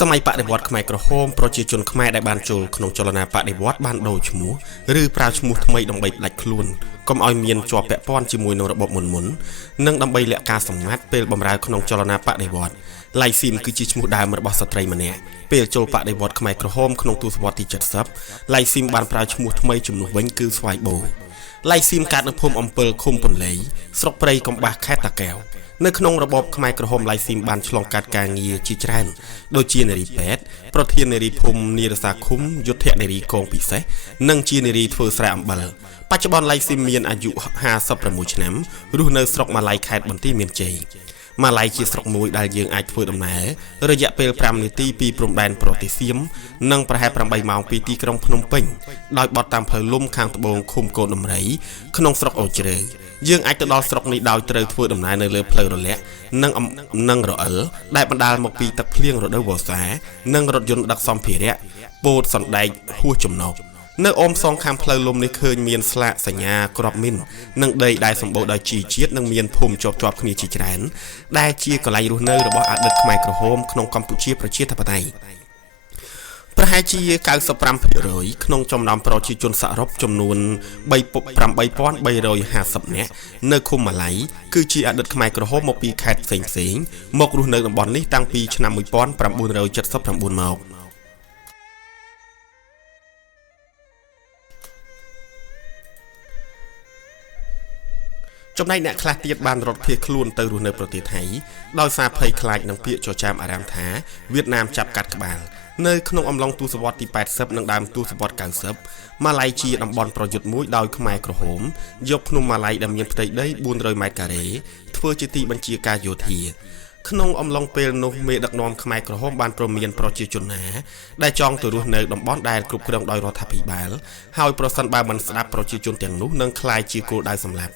សម័យបដិវត្តន៍ខ្មែរក្រហមប្រជាជនខ្មែរដែលបានចូលក្នុងចលនាបដិវត្តន៍បានដូរឈ្មោះឬប្រើឈ្មោះថ្មីដើម្បីផ្ដាច់ខ្លួនកុំឲ្យមានជាប់ពាក់ព័ន្ធជាមួយនឹងរបបមុននិងដើម្បីលាក់ការសម្ងាត់ពេលបម្រើក្នុងចលនាបដិវត្តន៍ឡៃស៊ីមគឺជាឈ្មោះដើមរបស់ស្ត្រីម្នាក់ពេលចូលបដិវត្តន៍ខ្មែរក្រហមក្នុងទសវត្សរ៍ទី70ឡៃស៊ីមបានប្រើឈ្មោះថ្មីជំនួសវិញគឺស្វាយបូឡៃស៊ីមកើតនៅភូមិអំពិលឃុំពន្លៃស្រុកព្រៃកំបាស់ខេត្តតាកែវនៅក្នុងរបបខ្មែរក្រហមឡៃស៊ីមបានឆ្លងកាត់ការងារជាច្រើនដូចជានារីពេទ្យប្រធាននារីភូមិនារសាឃុំយុទ្ធនារីកងពិសេសនិងជានារីធ្វើស្រែអំបិលបច្ចុប្បន្នឡៃស៊ីមមានអាយុ56ឆ្នាំរស់នៅស្រុកម៉ាឡៃខេត្តបន្ទាយមានជ័យម៉ាឡៃជាស្រុកមួយដែលយើងអាចធ្វើដំណើររយៈពេល5នាទីពីព្រំដែនប្រទេសសៀមនិងប្រហែល8ម៉ោងពីទីក្រុងភ្នំពេញដោយបត់តាមផ្លូវលំខាងត្បូងឃុំកូនដំរីក្នុងស្រុកអូជ្រៅយើងអាចទៅដល់ស្រុកនេះដោយត្រូវធ្វើដំណើរនៅលើផ្លូវរលាក់និងរអិលដែលបណ្ដាលមកពីទឹកភ្លៀងរដូវវស្សានិងរថយន្តដឹកសម្ភារៈពោតសណ្ដែកហួសចំណុកនៅអមសងខាងផ្លូវលំនេះឃើញមានស្លាកសញ្ញាក្របមីននិងដីដែលសម្បូរដោយជីជាតិនិងមានភូមិជាប់គ្នាជាច្រើនដែលជាកន្លែងរស់នៅរបស់អតីតខ្មែរក្រហមក្នុងកម្ពុជាប្រជាធិបតេយ្យប្រហែលជា 95% ក្នុងចំណោមប្រជាជនសរុបចំនួន 8350 នាក់នៅឃុំម៉ាឡៃគឺជាអតីតខ្មែរក្រហមមកពីខេត្តផ្សេងៗមករស់នៅតំបន់នេះតាំងពីឆ្នាំ1979មកចំណែកអ្នកខ្លះទៀតបានរត់ភៀសខ្លួនទៅរស់នៅប្រទេសថៃដោយសារភ័យខ្លាចនឹងពាក្យចចាមអារ៉ាមថាវៀតណាមចាប់កាត់ក្បាលនៅក្នុងអំឡុងទសវត្សរ៍ទី80និងដើមទសវត្សរ៍90ម៉ាឡៃជាតំបន់ប្រយុទ្ធមួយដោយខ្មែរក្រហមយកភ្នំម៉ាឡៃដែលមានផ្ទៃដី400ម៉ែត្រការ៉េធ្វើជាទីបញ្ជាការយោធាក្នុងអំឡុងពេលនោះមេដឹកនាំខ្មែរក្រហមបានព្រមានប្រជាជនណាដែលចង់ទៅរស់នៅតំបន់ដែលគ្រប់គ្រងដោយរដ្ឋាភិបាលហើយប្រសិនបើមិនស្ដាប់ប្រជាជនទាំងនោះនឹងក្លាយជាគោលដៅសម្លាប់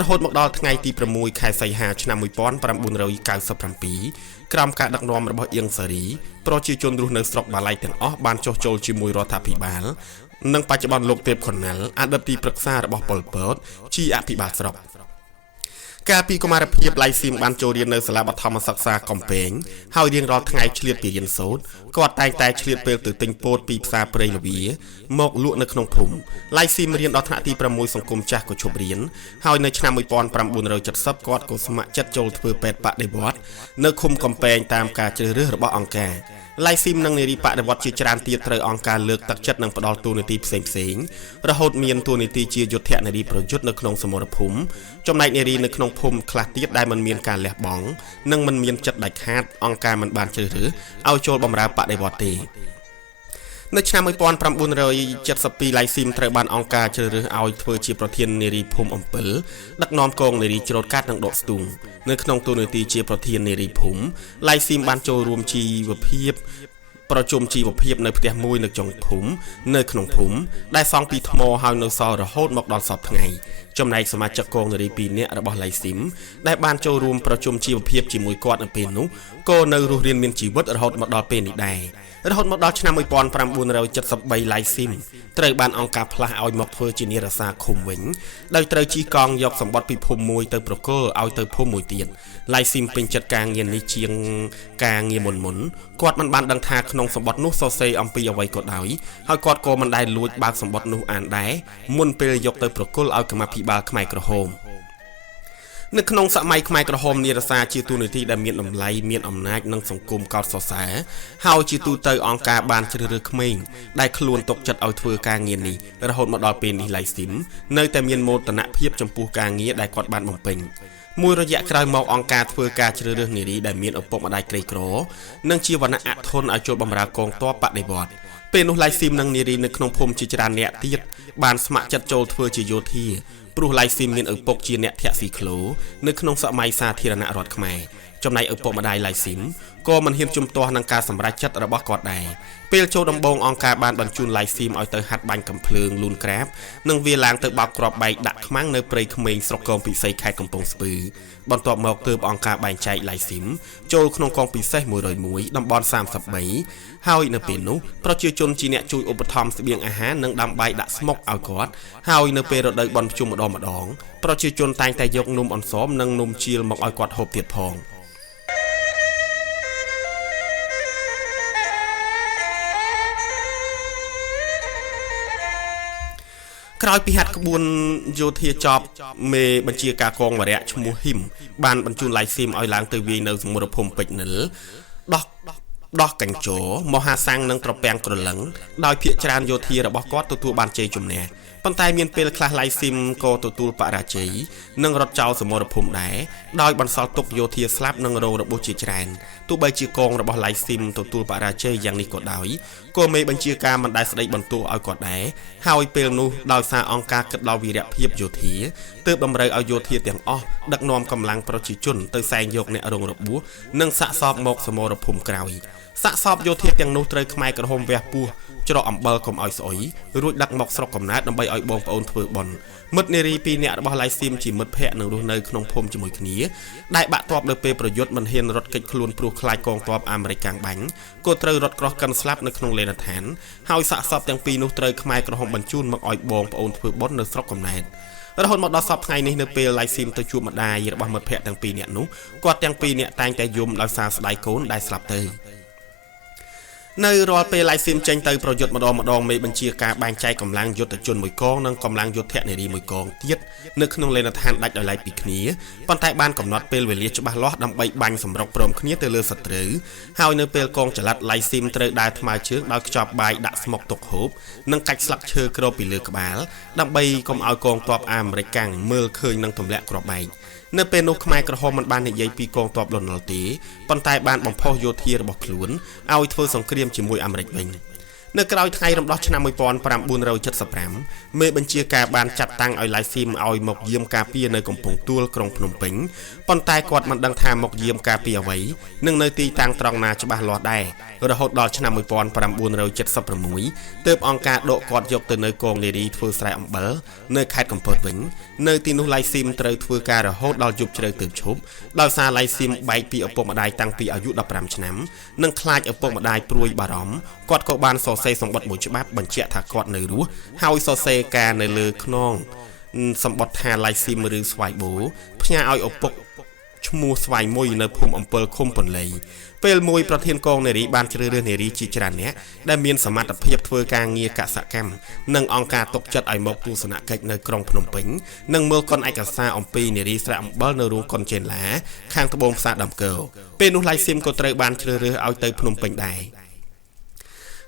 រហូតមកដល់ថ្ងៃទី6ខែសីហាឆ្នាំ1997ក្រោមការដឹកនាំរបស់អៀងសារីប្រជាជនរស់នៅស្រុកម៉ាឡៃទាំងអស់បានចុះចូលជាមួយរដ្ឋាភិបាលនិងបច្ចុប្បន្នលោកទេពខុនណាល់អតីតទីប្រឹក្សារបស់ប៉ុល ពត ជាអភិបាលស្រុកកាលពីកុមារភាពឡៃស៊ីមបានចូលរៀននៅសាលាបឋមសិក្សាកំពែងហើយរៀងរាល់ថ្ងៃឆ្លៀតពីរៀនសូត្រគាត់តែងតែឆ្លៀតពេលទៅទិញពោតពីផ្សារព្រៃលវាមកលក់នៅក្នុងភូមិឡៃស៊ីមរៀនដល់ថ្នាក់ទី6សង្គមចាស់ក៏ឈប់រៀនហើយនៅឆ្នាំ1970គាត់ក៏ស្ម័គ្រចិត្តចូលធ្វើពេទ្យបដិវត្តន៍នៅឃុំកំពែងតាមការជ្រើសរើសរបស់អង្គការឡៃស៊ីមនិងនារីបដិវត្តន៍ជាច្រើនទៀតត្រូវអង្គការលើកទឹកចិត្តនិងផ្ដល់តួនាទីផ្សេងៗរហូតមានតួនាទីជាយុទ្ធនារីប្រយុទ្ធនៅក្នុងសមរភូមិចំណែកនារីនៅក្នុងភូមិខ្លះទៀតដែលមិនមានការលះបង់និងមិនមានចិត្តដាច់ខាតអង្គការមិនបានជ្រើសរើសឲ្យចូលបម្រើបដិវត្តន៍ទេនៅឆ្នាំ1972ឡៃស៊ីមត្រូវបានអង្គការជ្រើសរើសឲ្យធ្វើជាប្រធាននារីភូមិអំពិលដឹកនាំកងនារីច្រូតកាត់និងដកស្ទូងនៅក្នុងតួនាទីជាប្រធាននារីភូមិឡៃស៊ីមបានចូលរួមប្រជុំជីវភាពនៅផ្ទះមួយនៅចុងភូមិនៅក្នុងភូមិដែលសង់ពីថ្មហើយនៅសល់រហូតមកដល់សពថ្ងៃចំណែកសមាជិកកងនារី2នាក់របស់ឡៃស៊ីមដែលបានចូលរួមប្រជុំជីវភាពជាមួយគាត់នៅពេលនោះក៏នៅរស់រានមានជីវិតរហូតមកដល់ពេលនេះដែររហូតមកដល់ឆ្នាំ1973ឡៃស៊ីមត្រូវបានអង្គការផ្លាស់ឲ្យមកធ្វើជានារសាឃុំវិញដោយត្រូវជិះកង់យកសម្បត្តិពីភូមិមួយទៅប្រគល់ឲ្យទៅភូមិមួយទៀតឡៃស៊ីមពេញចិត្តការងារនេះជាងការងារមុនគាត់មិនបានដឹងថាក្នុងសម្បត្តិនោះសរសេរអំពីអ្វីក៏ដោយហើយគាត់ក៏មិនដែលលួចបើកសម្បត្តិនោះអានដែរមុនពេលយកទៅប្រគល់ឲ្យគណៈភិបាលខ្មែរក្រហមនៅក្នុងសម័យខ្មែរក្រហមនារសាជាទូនាទីដែលមានតម្លៃមានអំណាចនិងសង្គមកោតសរសើរហើយជាទូទៅអង្គការបានជ្រើសរើសក្មេងដែលខ្លួនទុកចិត្តឲ្យធ្វើការងារនេះរហូតមកដល់ពេលនេះឡៃស៊ីមនៅតែមានមោទនភាពចំពោះការងារដែលគាត់បានបំពេញមួយរយៈក្រោយមកអង្គការធ្វើការជ្រើសរើសនារីដែលមានឪពុកម្ដាយក្រីក្រនិងជាវណ្ណៈអធនឲ្យចូលបម្រើកងទ័ពបដិវត្តន៍ពេលនោះឡៃស៊ីមនិងនារីនៅក្នុងភូមិជាច្រើនអ្នកទៀតបានស្ម័គ្រចិត្តចូលធ្វើជាយោធាព្រោះឡៃស៊ីមមានឪពុកជាអ្នកធាក់ស៊ីក្លូនៅក្នុងសម័យសាធារណរដ្ឋខ្មែរចំណែកឪពុកម្ដាយឡៃស៊ីមក៏មិនហ៊ានជំទាស់នឹងការសម្រេចចិត្តរបស់គាត់ដែរពេលចូលដំបូងអង្គការបានបញ្ជូនឡៃស៊ីមឲ្យទៅហាត់បាញ់កំភ្លើងលូនក្រាបនិងវាឡើងទៅបោកគ្រាប់បែកដាក់ខ្មាំងនៅព្រៃក្មេងស្រុកកងពិសីខេត្តកំពង់ស្ពឺបន្ទាប់មកទើបអង្គការបែងចែកឡៃស៊ីមចូលក្នុងកងពិសេស101តំបន់33ហើយនៅពេលនោះប្រជាជនជាអ្នកជួយឧបត្ថម្ភស្បៀងអាហារនិងដាំបាយដាក់ស្មុកឲ្យគាត់ហើយនៅពេលរដូវបន់ភ្ជុំម្ដងប្រជាជនតែងតែយកនំអន្សមនិងនំជៀលមកឲ្យគាត់ហូបទៀតផង ក្រោយពីហាត់ក្បួនយោធាចប់មេបញ្ជាការកងវរៈឈ្មោះហ៊ីមបានបញ្ជូនឡៃស៊ីមឲ្យឡើងទៅវាយនៅសមរភូមិពេជ្រនិលដោះកញ្ចោមហាសាំងនិងត្រពាំងក្រលឹងដោយភាគច្រើនយោធារបស់គាត់ទទួលបានជ័យជំនះប៉ុន្តែមានពេលខ្លះឡៃស៊ីមក៏ទទួលបរាជ័យនិងរត់ចោលសមរភូមិដែរដោយបន្សល់ទុកយោធាស្លាប់និងរងរបួសជាច្រើនទោះបីជាកងរបស់ឡៃស៊ីមទទួលបរាជ័យយ៉ាងនេះក៏ដោយក៏មេបញ្ជាការមិនដែលស្ដីបន្ទោសឲ្យគាត់ដែរហើយពេលនោះដោយសារអង្គការគិតដល់វីរភាពយោធាទើបតម្រូវឲ្យយោធាទាំងអស់ដឹកនាំកម្លាំងប្រជាជនទៅសែងយកអ្នករងរបួសនិងសាកសពមកសមរភូមិក្រោយសាកសពយោធាទាំងនោះត្រូវខ្មែរក្រហមវះពោះច្រកអំបិលកុំឲ្យស្អុយរួចដឹកមកស្រុកកំណើតដើម្បីឲ្យបងប្អូនធ្វើបុណ្យមិត្តនារី2នាក់របស់ឡៃស៊ីមជាមិត្តភ័ក្តិនឹងរស់នៅក្នុងភូមិជាមួយគ្នាដែលបាក់ទ័ពនៅពេលប្រយុទ្ធមិនហ៊ានរត់គេចខ្លួនព្រោះខ្លាចកងទ័ពអាមេរិកកាំងបាញ់ក៏ត្រូវរត់ក្រោះកិនស្លាប់នៅក្នុងលេនដ្ឋានហើយសាកសពទាំងពីរនោះត្រូវខ្មែរក្រហមបញ្ជូនមកឲ្យបងប្អូនធ្វើបុណ្យនៅស្រុកកំណើតរហូតមកដល់សប្តាហ៍ថ្ងៃនេះនៅពេលឡៃស៊ីមទៅជួបម្ដាយរបស់មិត្តភ័ក្តិទាំងពីរនាក់នោះគាត់ទាំងពីរនាក់តែងតែយំដោយសារស្ដាយកូនដែលស្លាប់ទៅនៅរាល់ពេលឡៃស៊ីមចេញទៅប្រយុទ្ធម្ដងមេបញ្ជាការបែងចែកកម្លាំងយុទ្ធជនមួយកងនិងកម្លាំងយុទ្ធនារីមួយកងទៀតនៅក្នុងលេនដ្ឋានដាច់ដោយឡែកពីគ្នាប៉ុន្តែបានកំណត់ពេលវេលាច្បាស់លាស់ដើម្បីបាញ់សម្រុកព្រមគ្នាទៅលើសត្រូវហើយនៅពេលកងចល័តឡៃស៊ីមត្រូវដើរថ្មើរជើងដោយខ្ចប់បាយដាក់ស្មុកទុកហូបនិងកាច់ស្លឹកឈើគ្របពីលើក្បាលដើម្បីកុំឲ្យកងទ័ពអាមេរិកកាំងមើលឃើញនឹងទម្លាក់គ្រាប់បែកនៅពេលនោះខ្មែរក្រហមមិនបាននិយាយពីកងទ័ពលន់នល់ទេប៉ុន្តែបានបំផុសយោធារបស់ខ្លួនឲ្យធ្វើសង្គ្រាមជាមួយអាមេរិកវិញនៅក្រោយថ្ងៃរំដោះឆ្នាំ1975មេបញ្ជាការបានចាត់តាំងឲ្យឡៃស៊ីមឲ្យមកយាមការពារនៅកំពង់ទួលក្រុងភ្នំពេញប៉ុន្តែគាត់មិនដឹងថាមកយាមការពារអ្វីនិងនៅទីតាំងត្រង់ណាច្បាស់លាស់ដែររហូតដល់ឆ្នាំ1976ទើបអង្គការដកគាត់យកទៅនៅកងនារីធ្វើស្រែអំបិលនៅខេត្តកំពតវិញនៅទីនោះឡៃស៊ីមត្រូវធ្វើការរហូតដល់យប់ជ្រៅទើបឈប់ដោយសារឡៃស៊ីមបែកពីឪពុកម្ដាយតាំងពីអាយុ15ឆ្នាំនិងខ្លាចឪពុកម្ដាយព្រួយបារម្ភគាត់ក៏បានសរសេរសម្បត្តិមួយច្បាប់បញ្ជាក់ថាគាត់នៅរស់ហើយសរសេរការនៅលើខ្នងសម្បត្តិថាឡៃស៊ីមឬស្វាយបូផ្ញើឲ្យឪពុកឈ្មោះស្វាយមួយនៅភូមិអំពិលឃុំពន្លៃពេលមួយប្រធានកងនារីបានជ្រើសរើសនារីជាច្រើនអ្នកដែលមានសមត្ថភាពធ្វើការងារកសកម្មនិងអង្គការទុកចិត្តឲ្យមកទស្សនកិច្ចនៅក្រុងភ្នំពេញនិងមើលកុនឯកសារអំពីនារីស្រែអំបិលនៅរោងកុនចេនឡាខាងត្បូងផ្សារដំកើពេលនោះឡៃស៊ីមក៏ត្រូវបានជ្រើសរើសឲ្យទៅភ្នំពេញដែរ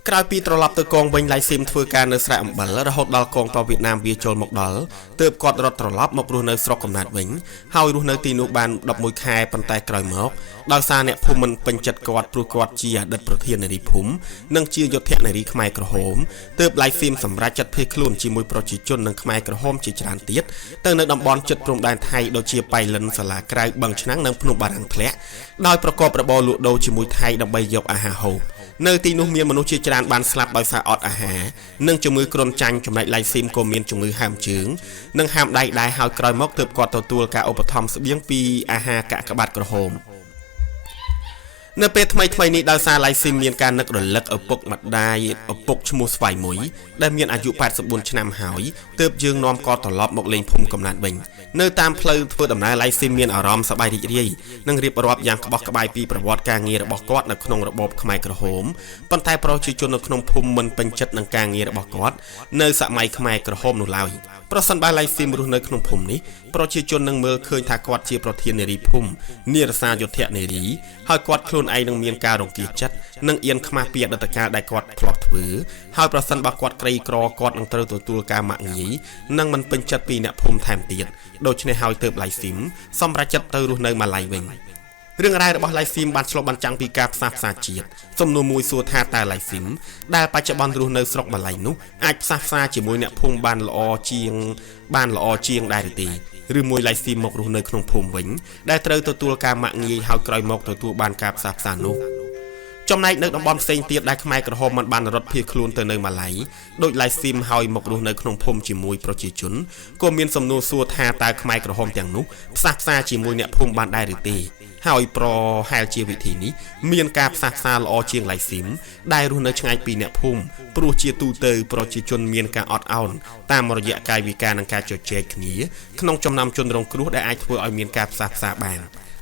ក្រោយពីត្រឡប់ទៅកងវិញឡៃស៊ីមធ្វើការនៅស្រែអំបិលរហូតដល់កងទ័ពវៀតណាមវាចូលមកដល់ទើបគាត់រត់ត្រឡប់មករស់នៅស្រុកកំណើតវិញហើយរស់នៅទីនោះបាន11ខែប៉ុន្តែក្រោយមកដោយសារអ្នកភូមិមិនពេញចិត្តគាត់ព្រោះគាត់ជាអតីតប្រធាននារីភូមិនិងជាយុទ្ធនារីខ្មែរក្រហមទើបឡៃស៊ីមសម្រេចចាត់ភៀសខ្លួនជាមួយប្រជាជននិងខ្មែរក្រហមជាច្រើនទៀតទៅនៅតំបន់ជិតព្រំដែនថៃដូចជាប៉ៃលិនសាលាក្រៅបឹងឆ្នាំងនិងភ្នំបារាំងធ្លាក់ដោយប្រកបរបរលក់ដូរជាមួយថៃដើម្បីយកអាហារហូបនៅទីនោះមានមនុស្សជាច្រើនបានស្លាប់ដោយសារអត់អាហារនិងជំងឺគ្រុនចាញ់ចំណែកឡៃស៊ីមក៏មានជំងឺហើមជើងនិងហើមដៃដែរហើយក្រោយមកទើបគាត់ទទួលការឧបត្ថម្ភស្បៀងពីអាហារកាកបាទក្រហមនៅពេលថ្មីនេះដោយសារឡៃស៊ីមមានការនឹករលឹកឪពុកម្ដាយឪពុកឈ្មោះស្វាយមួយដែលមានអាយុ84ឆ្នាំហើយទើបយើងនាំគាត់ត្រឡប់មកលេងភូមិកំណើតវិញនៅតាមផ្លូវធ្វើដំណើរឡៃស៊ីមមានអារម្មណ៍សប្បាយរីករាយនិងរៀបរាប់យ៉ាងក្បោះក្បាយពីប្រវត្តិការងាររបស់គាត់នៅក្នុងរបបខ្មែរក្រហមប៉ុន្តែប្រជាជននៅក្នុងភូមិមិនពេញចិត្តនឹងការងាររបស់គាត់នៅសម័យខ្មែរក្រហមនោះឡើយប្រសិនបើឡៃស៊ីមរស់នៅក្នុងភូមិនេះប្រជាជននឹងមើលឃើញថាគាត់ជាប្រធាននារីភូមិនិរសាយុទ្ធនារីហើយគាត់ខ្លួនឯងនឹងមានការរង្គៀសចិត្តនិងអៀនខ្មាស់ពីអតីតកាលដែលគាត់ធ្លាប់ធ្វើហើយប្រសិនបើគាត់ក្រីក្រគាត់នឹងត្រូវទទួលការមាក់ងាយនិងមិនពេញចិត្តពីអ្នកភូមិថែមទៀតដូច្នេះហើយទើបឡៃស៊ីមសម្រេចចិត្តទៅរស់នៅម៉ាឡៃវិញរឿងរ៉ាវរបស់ឡៃស៊ីមបានឆ្លុះបញ្ចាំងពីការផ្សះផ្សាជាតិសំណួរមួយសួរថាតើឡៃស៊ីមដែលបច្ចុប្បន្នរស់នៅស្រុកម៉ាឡៃនោះអាចផ្សះផ្សាជាមួយអ្នកភូមិបានល្អជាងដែរទេឬមួយឡៃស៊ីមមករស់នៅក្នុងភូមិវិញដែលត្រូវទទួលការមាក់ងាយហើយក្រោយមកទទួលបានការផ្សះផ្សានោះចំណែកនៅតំបន់ផ្សេងទៀតដែលខ្មែរក្រហមមិនបានរត់ភៀសខ្លួនទៅនៅម៉ាឡៃដោយឡៃស៊ីមហើយមករស់នៅក្នុងភូមិជាមួយប្រជាជនក៏មានសំណួរសួរថាតើខ្មែរក្រហមទាំងនោះផ្សះផ្សាជាមួយអ្នកភូមិបានដែរឬទេហើយប្រហែលជាវិធីនេះមានការផ្សះផ្សាល្អជាងឡៃស៊ីមដែលរស់នៅឆ្ងាយពីអ្នកភូមិព្រោះជាទូទៅប្រជាជនមានការអត់ឱនតាមរយៈកាយវិការនិងការជជែកគ្នាក្នុងចំណោមជនរងគ្រោះដែលអាចធ្វើឲ្យមានការផ្សះផ្សាបាន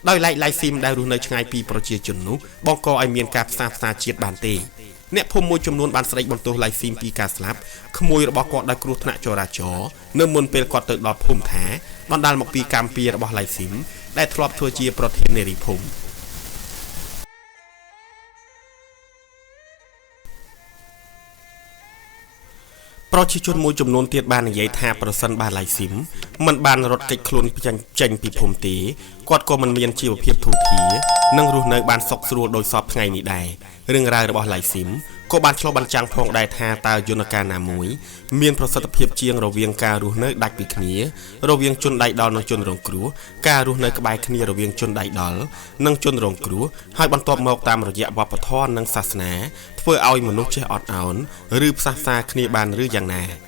ដោយឡៃស៊ីមដែលរស់នៅឆ្ងាយពីប្រជាជននោះបង្កឲ្យមានការផ្សះផ្សាជាតិបានទេ អ្នកភូមិមួយចំនួនបានស្រែកបន្ទោសឡៃស៊ីមពីការស្លាប់ក្មួយរបស់គាត់ដោយគ្រោះថ្នាក់ចរាចរណ៍នៅមុនពេលគាត់ទៅដល់ភូមិថាបណ្ដាលមកពីកម្មពៀរបស់ឡៃស៊ីមដែលធ្លាប់ធ្វើជាប្រធាននារីភូមិប្រជាជនមួយចំនួនទៀតបាននិយាយថាប្រសិនបើឡៃស៊ីមមិនបានរត់គេចខ្លួនចេញពីភូមិទេគាត់ក៏មិនមានជីវភាពធូរធារនិងរស់នៅបានសុខស្រួលដោយសពថ្ងៃនេះដែររឿងរ៉ាវរបស់ឡៃស៊ីមក៏បានឆ្លុះបញ្ចាំងផងដែរថាតើយន្តការណាមួយមានប្រសិទ្ធភាពជាងរវាងការរស់នៅដាច់ពីគ្នារវាងជនដៃដល់និងជនរងគ្រោះការរស់នៅក្បែរគ្នារវាងជនដៃដល់និងជនរងគ្រោះហើយបន្ទាប់មកតាមរយៈវប្បធម៌និងសាសនាធ្វើឲ្យមនុស្សចេះអត់ឱនឬផ្សះផ្សាគ្នាបានឬយ៉ាងណា